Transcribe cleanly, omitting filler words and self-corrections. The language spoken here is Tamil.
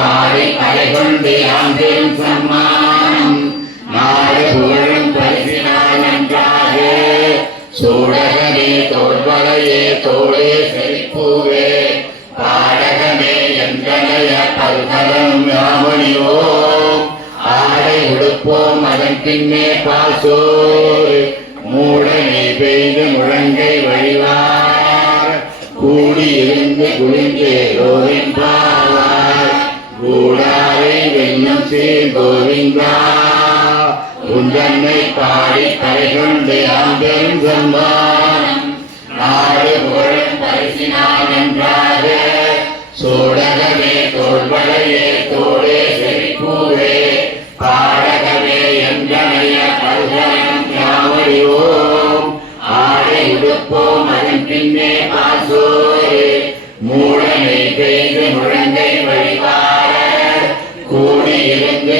பாடி படை கொண்டு ஆந்திரும் சம்மானம் நாடு புகழும் பரிசினால் நன்றாக சூடகமே தோல்வளையே தோளே செழிப்பூவே பாடகமே எந்தனைய பல்கலம் யாமணியோம் ஆடை உடுப்போம் அதன் பின்னே பாசோர் மூடனை பெய்து முழங்கை வழிவார் கூடியிருந்து குளிர்ந்தேரோரின் பாவார் கூடாரை வெல்லும் சீர் கோவிந்தா உந்தன்னை பாடி படை கொண்டு ஆந்தரும் சம்மானம் நாடு புகழும் பரிசினால் நன்றாக சூடகமே தோல்வளையே தோளே செழிப்பூவே பாடகமே எந்தனைய பல்கலம் யாவறியோம் ஆடை உடுப்போம் அதன் பின்னே பாசோரே மூடனை பெய்து முழங்கை வழிவார கூடியிருந்து